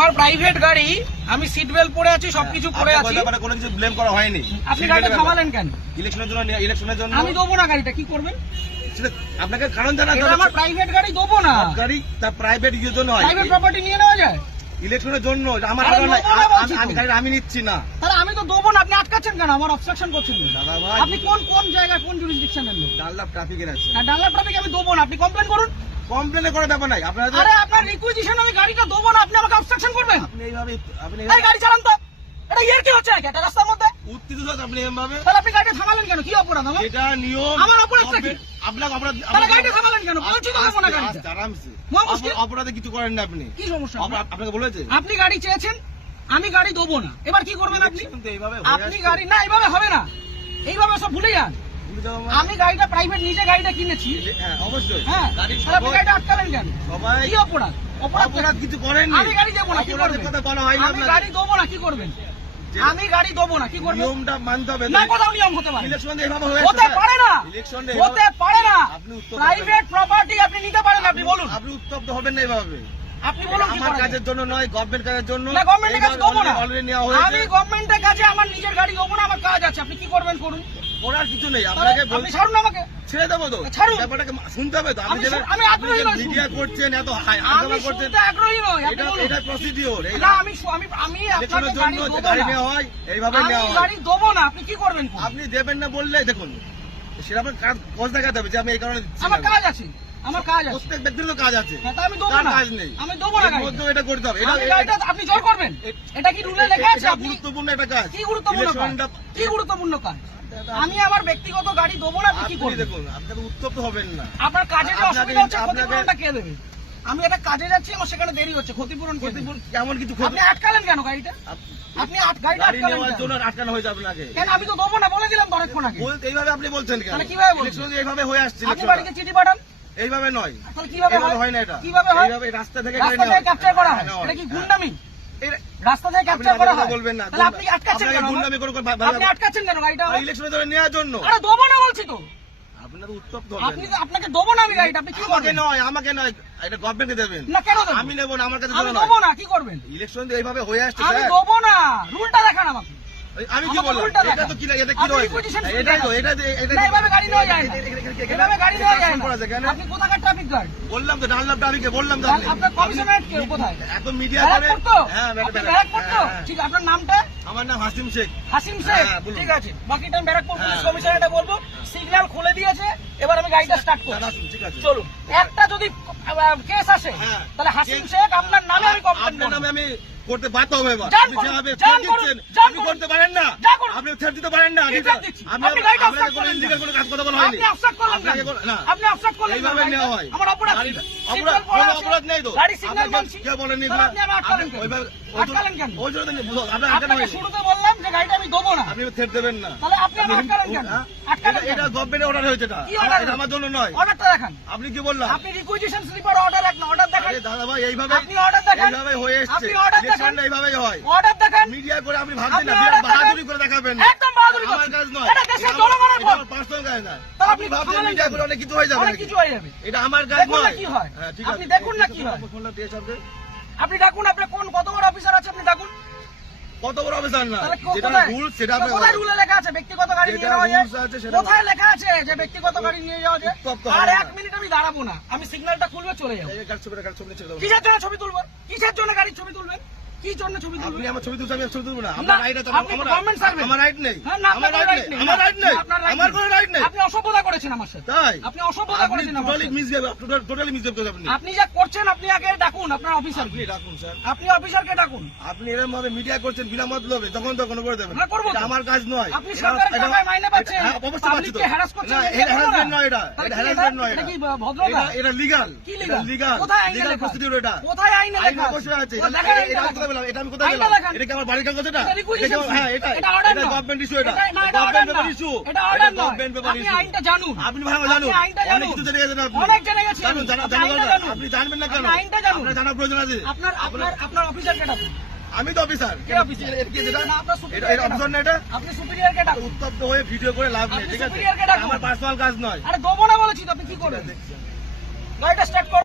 আমার প্রাইভেট গাড়ি, আমি সিট বেল্ট পরে আছি, সবকিছু পরে আছি, কোনো কিছু ব্লেম করা হয়নি। আপনি গাড়িটা থামালেন কেন? ইলেকশনের জন্য আমি দেবো না গাড়িটা, কি করবেন? আপনাকে কারণ জানা, আমার প্রাইভেট গাড়ি দেবো না। গাড়ি তার প্রাইভেট ইউজের জন্য হয়, প্রাইভেট প্রপার্টি নিয়ে নেওয়া যায় ইলেকশনের জন্য। আমার আমি গাড়ি আমি নিচ্ছি না, তাহলে আমি তো দেবো না। আপনি আটকাচ্ছেন কেন? আমার অবস্ট্রাকশন করছেন দাদা ভাই। আপনি কোন জায়গায়, কোন জুরিসডিকশনের লোক? ডানলাপ ট্রাফিকের আছে। ডানলাপ ট্রাফিক আমি দেবো না, আপনি কমপ্লেন করুন। কমপ্লেনে করে ব্যাপার নাই আপনার। আরে আপনার রিকুইজিশন, আমি গাড়িটা দেবো না, আপনি আমাকে অবস্ট্রাকশন করবেন? আপনি এইভাবে এই গাড়ি চালান তো, এটা ইয়ার কি হচ্ছে নাকি একটা রাস্তার মধ্যে? উত্তেজিত হচ্ছে আপনি এভাবে। তাহলে আপনি গাড়িটা থামালেন কেন? কি অপরাধ আমার? এটা নিয়ম। আমার অপরাধটা কি? আপনাকে অপরাধ। তাহলে গাড়িটা থামালেন কেন? বলছি তো দেবো না গাড়িটা। আরামসে মুশকিল। অপরাধে কিছু করেন না আপনি। কি সমস্যা? আপনাকে বলেছে আপনি গাড়ি চেয়েছেন, আমি গাড়ি দেবো না, এবার কি করবেন আপনি? এইভাবে আপনি গাড়ি না, এইভাবে হবে না, এইভাবে সব ভুলে যান। আমি গাড়িটা প্রাইভেট, নিজে গাড়িটা কিনেছি। হ্যাঁ অবশ্যই। হ্যাঁ, তাহলে আপনি গাড়িটা আটকালেন কেন? সবাই কি অপরাধ? অপরাধ কিছু করেননি। আমি গাড়ি দেবো না, কি করবেন? কথা বলা হয় না আমি গাড়ি দেবো না, কি করবেন? আমি গাড়ি দেবো না, কি করবেন? নিয়মটা মানতে হবে না, কোথাও নিয়ম হতে পারে? ইলেকশন এইভাবে হয়েছে, হতে পারে না, ইলেকশন হতে পারে না। আপনি উত্তর প্রাইভেট প্রপার্টি আপনি নিতে পারেন, আপনি বলুন। আপনি উত্তপ্ত হবেন না এইভাবে। আপনি বলুন কি আমার করা কাজের যায়? জন্য নয়, গভর্নমেন্ট কাজের জন্য। না, গভর্নমেন্টের কাছে দেবো না। অলরেডি নেওয়া হয়েছে। আমি গভর্নমেন্টের কাছে আমার নিজের গাড়ি দেবো না, আমার কাজ আছে, আপনি কি করবেন করুন। করার কিছু নেই, তাহলে আপনাকে আপনি ছাড়ুন আমাকে। ছেড়ে দেবো তো। ছাড়ুন। ব্যাপারটাকে শুনতে হবে তো। আমি আগ্রহী নই। মিডিয়া করছেন, এত আমি হাঙ্গামা করছেন, শুনতে আগ্রহী নই, আপনি বলুন। এটা প্রসিডিওর। না, আমি আপনাকে ইলেকশনের গাড়ি জন্য দেবো গাড়ি না। নেওয়া হয়, এইভাবে আমি নেওয়া হয়। গাড়ি দেবো না, আপনি কি করবেন করুন। আপনি দেবেন না বললে দেখুন সেরকম কাজ দেখাতে হবে যে আমি এই কারণে দিচ্ছি আমার না। কাজ আছে, আমার কাজ আছে। প্রত্যেক ব্যক্তির তো কাজ আছে, হ্যাঁ, তা আমি দেবো তার না। কাজ নেই। আমি দেবো না এর গাড়িটা। মধ্যেও এটা করতে হবে। আমি গাড়িটা আপনি জোর করবেন? এটা কি রুলে লেখা আছে? এটা আপনি গুরুত্বপূর্ণ একটা কাজ। কি গুরুত্বপূর্ণ কাজ? ইলেকশনটা- কি গুরুত্বপূর্ণ কাজ? আমি আমার ব্যক্তিগত গাড়ি দেবো না, আপনি কি আপনি করবেন? দেখুন, আপনাকে উত্তপ্ত হবেন না। আপনার কাজে যে আপনাকে- অসুবিধা হচ্ছে, আপনাকে- ক্ষতিপূরণটা কে দেবে? আমি একটা কাজে যাচ্ছি, আমার সেখানে দেরি হচ্ছে, ক্ষতিপূরণ কে দেবে? ক্ষতিপূরণ কেমন কিছু আপনি আটকালেন কেন গাড়িটা? আপনি গাড়িটা গাড়ি আটকালেন নেওয়ার কেন? জন্য আটকানো হয়েছে আপনাকে। কেন? আমি তো দেবো না বলে দিলাম তো অনেকক্ষণ আগে। এইভাবে আপনি বলছেন কেন? তাহলে কিভাবে বলছেন? ইলেকশন এইভাবে হয়ে আসছে। আপনি বাড়িতে চিঠি পাঠান। এইভাবে নয়, তাহলে কিভাবে এইভাবে হয়? হয় না। এটা কিভাবে হয়? এইভাবে রাস্তা থেকে রাস্তা থেকে ক্যাপচার করা হয়, এটা কি গুন্ডামি? রাস্তা থেকে ক্যাপচার করা হয়? বলবেন না। তাহলে আপনি আটকাচ্ছেন কেন? গুন্ডামি করে আপনি আটকাচ্ছেন কেন গাড়িটা? ইলেকশনের জন্য নেওয়ার জন্য। আরে দেবো না বলছি তো। আপনার উত্তপ্ত আপনি হবেন। আপনাকে দেবো না আমি গাড়িটা, আপনি কি আমাকে করবেন? নয়, আমাকে নয়, এটা গভর্নমেন্টকে দেবেন। না, কেন দেবো? আমি নেবো না, আমার কাছে আমি জন্য দেবো নয়। না, কি করবেন? ইলেকশন এইভাবে হয়ে আসছে আমি স্যার। দেবো না, রুলটা দেখান আমাকে। আমি কি আমাকে বললাম? উল্টা এটা দেখান। তো কি এটা কি আপনি রয়েছে? requisition শুনতে এটাই তো, দেখান। এটা না, এভাবে গাড়ি নেওয়া যায় না। এভাবে গাড়ি নেওয়া যায় না। করা যায় কেন? আপনি কোথাকার ট্রাফিক গার্ড? বললাম তো ডানলাপ ট্রাফিকে বললাম তো আপনি। আপনার কমিশনারেট কে কোথায়? এত মিডিয়া করে। ব্যারাকপুর তো? হ্যাঁ, আপনি ব্যারাকপুর তো? হ্যাঁ। ঠিক, আপনার নামটা? আমার নাম হাসিম শেখ। হাসিম শেখ। হ্যাঁ, বলুন। ঠিক আছে, বাকিটা আমি ব্যারাকপুর পুলিশ হ্যাঁ। কমিশনারেটে বলবো। সিগন্যাল খুলে দিয়েছে, এবার আমি গাড়িটা স্টার্ট করব। দাদা, ঠিক আছে। চলুন। একটা যদি কেস আসে, হ্যাঁ। তাহলে হাসিম শেখ আপনার নামে আমি কমপ্লেন আপনার করব। নামে আমি করতে বাধ্য হবে এবার। যান আপনি করুন, যেভাবে যান থ্রেট করুন, দিচ্ছেন, যান আপনি করুন। করতে পারেন না। যা করুন। আপনি থ্রেট দিতে পারেন না। কি threat দিচ্ছি? আপনি গাড়িটা আপনাকে obstruct কোনো করলেন illegal কেন? কোনো কাজ কথা বলা হয়নি। আপনি obstruct করলেন আপনাকে কেন? কোনো- না। আপনি obstruct করলেন কেন এইভাবে গাড়িটা? নেওয়া হয়। আমার অপরাধ কি? অপরাধ- Signal পড়া কোনো আছে। অপরাধ নেই তো। গাড়ি সিগন্যাল আপনাকে মানছি। কেউ বলেনি তাহলে আপনি আমার আটকালেন কেন? ওইভাবে- আটকালেন কেন? ওই জন্য তো বুঝো, আপনার আটকানো আপনাকে হয়নি। শুরুতে বললাম যে গাড়িটা আমি দেবো না। আপনি থ্রেট দেবেন না। তাহলে আপনি আমার আটকালেন কেন? হ্যাঁ? আটকালেন এটা কেন? গভর্নমেন্টের অর্ডার হয়েছে এটা। কি order? এটা আমার জন্য নয়। অর্ডারটা দেখান। আপনি কি বললাম? আপনি রিকুইজিশন স্লিপার অর্ডার এক না, অর্ডার দেখান। আরে দাদা ভাই, এইভাবে আপনি order দেখান। এইভাবে হয়ে এসছে। আপনি order দেখান। ইলেকশনটা এইভাবেই হয়। অর্ডার দেখান। মিডিয়া করে আপনি ভাবছেন না, আপনি order বাহাদুরি দেখান। করে দেখাবেন না। একদম বাহাদুরি আমার করছেন। কাজ নয়। এটা দেশের জনগণের ভোট। পার্সোনাল কাজ না। তাহলে আপনি ভাবছেন থামালেন মিডিয়া কেন? করে অনেক কিছু হয়ে যাবে অনেক নাকি? কিছু হয়ে যাবে। এটা আমার কাজ দেখুন না নয়। কি হয়। হ্যাঁ, ঠিক আপনি আছে। দেখুন না কি হয়। ফোনটা দিয়ে সবকে। আপনি ডাকুন, আপনার কত বড় অফিসার আছে আপনি ডাকুন। কত বড় অফিসার না, তাহলে যেটা কোথায়? রুল সেটা তো কোথায় রুলে লেখা আছে ব্যক্তিগত গাড়ি নিয়ে যেটা যাওয়া যায়? rules আছে সেটা কোথায় লেখা আছে যে ব্যক্তিগত গাড়ি নিয়ে যাওয়া যায়? উত্তপ্ত আর হবে না। 1 মিনিট আমি দাঁড়াবো না, আমি সিগন্যালটা খুলবে চলে যাবো। কাজ ছবি ছেড়ে দেবো। কিসের জন্য ছবি তুলবেন? কিসের জন্য গাড়ির ছবি তুলবেন? কি জন্য ছবি আপনি তুলবেন? আমার ছবি তুলছেন, আমি ছবি তুলবো না। না, আমার রাইট আছে। আপনি গভর্নমেন্ট সার্ভেন্ট। আমার রাইট নেই। হ্যাঁ, না, আমার আপনার রাইট right নেই। নেই। আমার রাইট নেই। আপনার right আমার নেই। কোনো রাইট নেই। আপনি অসভ্যতা করেছেন আমার সাথে। তাই আপনি অসভ্যতা আপনি করেছেন আমার টোটালি সাথে। মিসবিহেভ, টোটালি মিসবিহেভ করেছেন আপনি। আপনি যা করছেন আপনি আগে ডাকুন আপনার অফিসার। আপনি ডাকুন স্যার। আপনি অফিসারকে ডাকুন। আপনি এরকম ভাবে মিডিয়া করছেন বিনা মতলবে, তখন করে দেবেন। হ্যাঁ, করবো তো। এটা আমার কাজ নয়। আপনি সরকারের টাকায় মাইনে পাচ্ছেন। হ্যাঁ, অবশ্যই পাচ্ছি তো। পাবলিককে harass করছেন, না, এটা এটা করবো না। harassment নয় এটা। তাহলে এটা কি harassment নয় এটা এটা। কি ভদ্রতা? এটা লিগ্যাল। কি এটা লিগ্যাল? লিগ্যাল। কোথায় আইনে লিগ্যাল লেখা আছে? প্রসিডিউর এটা। কোথায় আইনে আইন লেখা আছে? অবশ্যই আছে। ও, দেখান আইনটা এটা আমি দেখান। কোথায় বললাম? এটা আমি কোথায় আইনটা বললাম? দেখান। এটা কি আমার বাড়ির কাগজ এটা? এটা requisition হ্যাঁ, এটা এটা order নয়। গভর্নমেন্ট ইস্যু এটা। না, এটা order গভর্নমেন্ট নয়। Paper issue. এটা order নয়। গভর্নমেন্ট পেপার আপনি ইস্যু। আইনটা জানুন। আপনি ভালো জানুন। আপনি আইনটা অনেক জানুন। কিছু জেনে গেছেন আপনি। অনেক জেনে গেছি জানুন, আমি। জানা আপনি আইনটা জানা জানুন। আপনি জানবেন না কেন? আপনি আইনটা জানুন। আপনার জানার প্রয়োজন আছে। আপনার অফিসারকে ডাকুন। আমি তো অফিসার। কে অফিসার? এটা কি যেটা? না, আপনার এটা superior অফিসার না এটা? আপনি সুপিরিয়রকে ডাকুন। উত্তপ্ত হয়ে ভিডিও করে লাভ নেই, আপনি ঠিক আছে? superior কে ডাকুন। আমার পার্সোনাল কাজ নয়। আরে দেবো না বলেছি তো, আপনি কি করবেন? গাড়িটা স্টার্ট করুন।